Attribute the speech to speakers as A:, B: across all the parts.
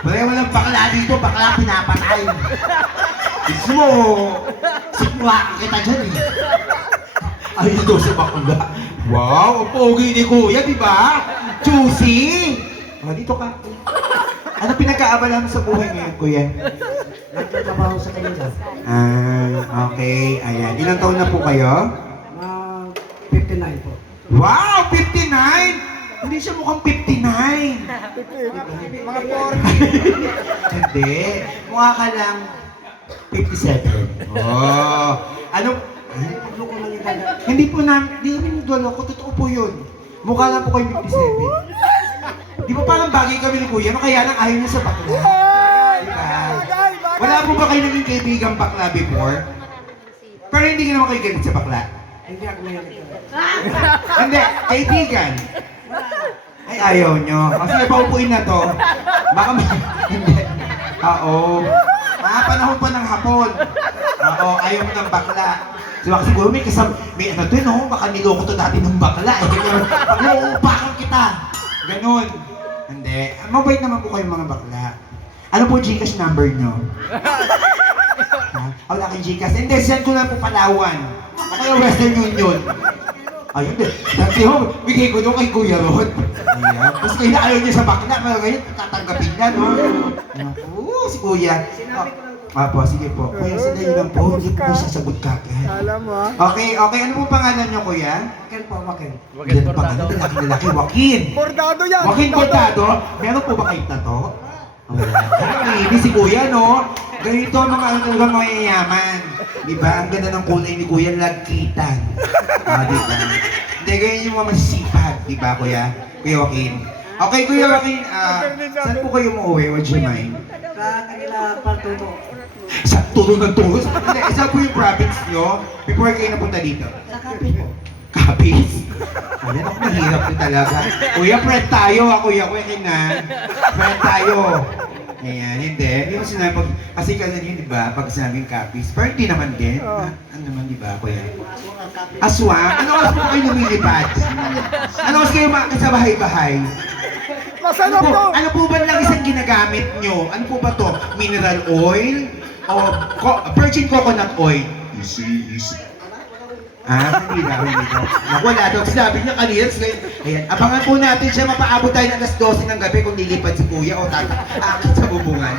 A: Wala walang bakla dito, bakla pinapatay. Gusto mo, sikwa kita dyan eh. Ay, ito sa bakla. Wow, ang pogi ni Kuya, di ba? Juicy! Dito ka. Ano pinag-aabala mo sa buhay ngayon, Kuya?
B: Nagtatrabaho sa kanila.
A: Okay. Ayan. Ilang taon na po kayo?
B: 59 po.
A: Wow! 59! Hindi siya mukhang 59.
B: Mga 40.
A: Hindi. Mukha ka lang 57. Oh. Ano?
B: Loko man yung dagat.
A: Hindi po hindi namin dulo ko. Totoo po yun. Mukha lang po kayo 57. Di ba parang bagay kami ni Kuya? No? Kaya lang ayaw niya sa bakla. Diba? Wala po ba kayo naging kaibigang bakla before? Pero hindi ka naman kayo galit sa bakla.
B: Hindi ako mahilig ko.
A: Hindi, kaibigan. Ay, ayaw nyo. Kasi paupuin na to. Baka hindi. Oo. Panahon pa ng hapon. Oo, ayaw mo ng bakla. So, baka siguro may ano to, no? Baka niloko to dati ng bakla. Pag nauupakan kita. Ganon. Hindi. Mabait naman po kayong mga bakla. Ano po Gcash number nyo? Ha? Wala kayong Gcash. Hindi, send ko lang po Palawan. O kaya Western Union. Ayun din. Dati ho, bigay ko doon kay Kuya Rod. Ayan. Tapos kaya ayaw niya sa bakla, pero ngayon, tatanggapin na, no? Oo, si Kuya. Apo, sige po. Kuya, sandali lang po. Hindi po sasagot ka.
C: Alam mo, ha?
A: Okay, ano po pangalan niyo, Kuya?
B: Wakil po, wakil.
A: Wakil Cortado. Lalaki, Joaquin.
C: Bordado yan!
A: Joaquin Cortado. Meron po ba kayong tato? Wala. Hindi si Kuya, no? Ganito ang mga talagang mayayaman. Di ba? Ang ganda ng kulay ni Kuya, lagkitan. Di ba? Hindi, ganyan yung mga masisipag. Di ba, Kuya? Kuya Joaquin. Okay, Kuya Joaquin, saan po kayo umuwi? Would you mind?
B: Sa kanila partuto.
A: Sa turo ng turo? Hindi, isa po yung province nyo before kayo napunta dito.
B: Sa kape po.
A: Kapis? Ayan, ako mahirap din talaga. Kuya, friend tayo ha, Kuya Joaquin ha. Friend tayo. Ayan, hindi. Hindi mo sinabi pag, kasi kasi yun, di ba, pag sinabing kapis. Pero hindi naman din. Ano naman, di ba, Kuya?
B: Aswang ang kape.
A: Aswang? Ano oras po kayo lumilipad? Ano oras kayo sa bahay-bahay?
C: Masarap to!
A: Ano po ba lang isang ginagamit nyo? Ano po ba to? Mineral oil? O virgin coconut oil? Easy. Hindi daw. Wala daw. Sinabi niya kanina. Ayan, abangan po natin siya. Mapaabot tayo ng alas 12 ng gabi kung lilipad si Kuya o akit sa bubungan.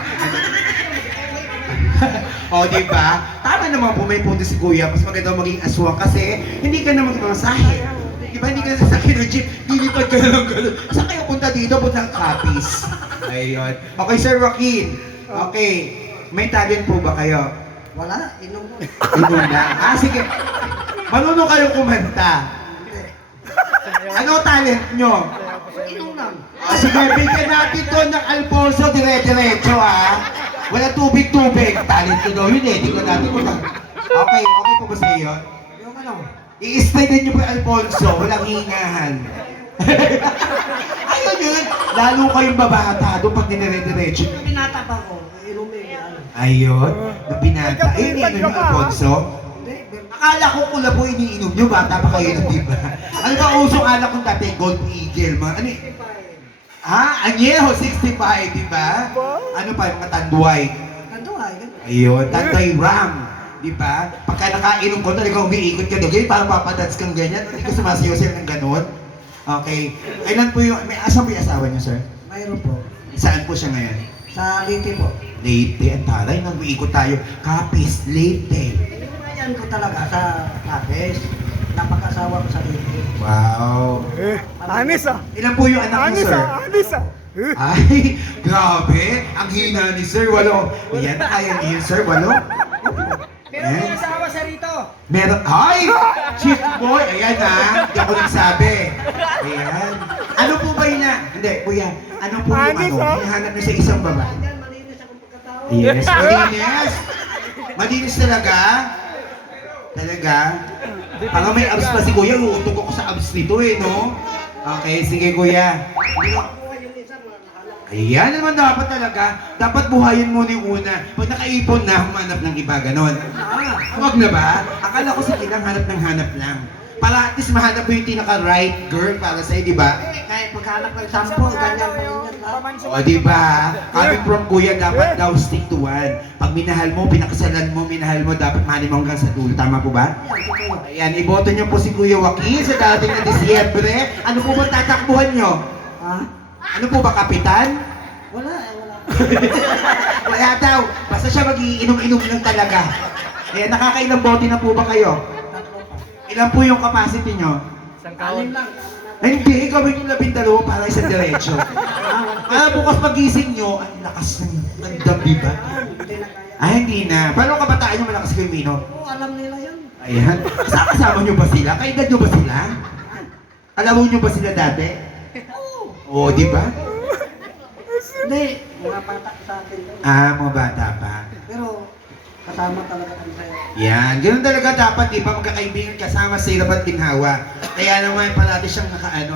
A: O, di ba? Tama naman po may punto si Kuya. Mas maganda maging aswang kasi hindi ka naman masahe. Di ba? Hindi ka nasasakyan ng jeep. Lilipad ka na lang gano'n. Saan kayo punta dito? Punta ng Capiz. Ayun. Okay, Sir Joaquin. Okay. May talent po ba kayo?
B: Wala, inom po.
A: Inom na. Sige. Marunong kayong kumanta. Ano talent nyo?
B: Inom lang.
A: Sige, bigyan natin to ng Alfonso dire-diretso ha. Wala tubig-tubig. Talent ko daw yun eh. Tingnan natin ko lang. Okay po ba sa iyo?
B: Yung ano,
A: I-stay din nyo po Alfonso. Walang hingahan. Ayun yun. Lalo kayong babata doon pag dinire-diretso.
B: pinata pa ko. Inumin. Ano.
A: Ayun. Na binata. Ayun yun yung Alfonso.
B: Hindi,
A: Akala ko kula po iniinom nyo, bata pa kayo na, diba? Ano ba usong alak kong dati? Gold Eagle, mga ano eh? Anyeho, 65, diba? Ano pa, yung mga tanduay?
B: Kanto ay,
A: Ayun, tanduay ram, diba? Pagka nakainom ko, talaga umiikot ka doon, ganyan, parang papadance kang ganyan, hindi ko sumasayaw sa'yo ng ganun. Okay, kailan po yung, asan po yung asawa niyo, sir?
B: mayroon po.
A: Saan po siya ngayon?
B: Sa Liti po.
A: Leyte, ang taray, nang umiikot tayo. Capiz, Leyte.
B: Yan ko talaga sa Kapes. Napag-asawa ko sa Liti.
A: Wow.
C: Anis ah!
A: Ilan po yung anak niyo,
C: Anis
A: sir?
C: ah! Anis ah!
A: Ay, grabe. Ang hina ni Sir, walo. Ayan, kaya niyo, Sir, walo.
B: Pero may asawa sa rito.
A: Meron, ay! Chief boy, ayan ha. Hindi ako nagsabi. Ayan. Ano po ba yun na? Hindi, kuya. Ano po yung
C: Anis,
A: ano?
C: ah.
A: Hinahanap niyo sa isang babae.
B: Yan, malinis akong pagkatao.
A: Yes, malinis. Malinis talaga. Talaga. Parang may abs pa si kuya. Uutok ako sa abs nito eh, no? Okay, sige kuya. Ayan naman dapat talaga. Dapat buhayin mo yung una. Pag nakaipon na, humanap ng iba, ganon. Huwag na ba? Akala ko sige lang, hanap ng hanap lang. Para at least mahanap mo yung tinaka-right girl para sa'yo, di ba?
B: Kahit paghanap ng sampo, ganyan pa rin yan.
A: O, di ba? Coming from kuya, dapat daw stick to one. Pag minahal mo, pinakasalan mo, minahal mo, dapat mahalin mo hanggang sa dulo. Tama po ba? Ayan, iboto niyo po si Kuya Joaquin sa dating na Disyembre. Ano po ba tatakbuhan niyo?
B: Ha?
A: Ano po ba, kapitan?
B: Wala eh, wala.
A: Wala daw. Basta siya mag-iinom-inom lang talaga. Ayan, nakakailang bote na po ba kayo?
B: Tatlo pa.
A: Ilan po yung capacity niyo?
B: Alin lang.
A: Hindi, ikaw yung 12 para isang diretsyo. Bukas pagising nyo, ang lakas ng dambi ba?
B: Hindi na kaya.
A: Hindi na. Paano kabataan nyo malakas kayo minom?
B: Oo, alam nila yan.
A: Ayan. Kasama nyo ba sila? Kaedad nyo ba sila? Alam nyo ba sila dati? Oo, di ba?
B: Hindi, mga bata sa akin.
A: Mga bata pa.
B: Pero, kasama talaga kami sa'yo.
A: Yan. Ganun talaga dapat, di ba? Magkakaibigan kasama sa hirap at ginhawa. Kaya naman palagi siyang nakaano.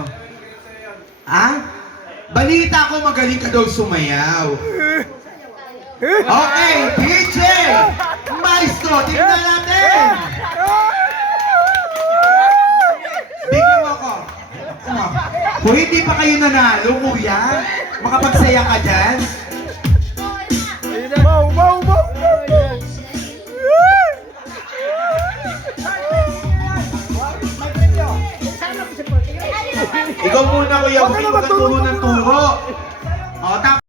A: Balita ko magaling ka daw sumayaw. Okay, DJ! Maestro, tingnan natin! Bigyan mo ako. Kung hindi pa kayo nanalo, kuya, makapagsaya ka dyan.
C: Wow, wow, wow.
A: Ikaw muna, kuya.
C: Huwag ka
A: Huwag
C: naman
A: ka turo ng
C: tulog.
A: turo. O,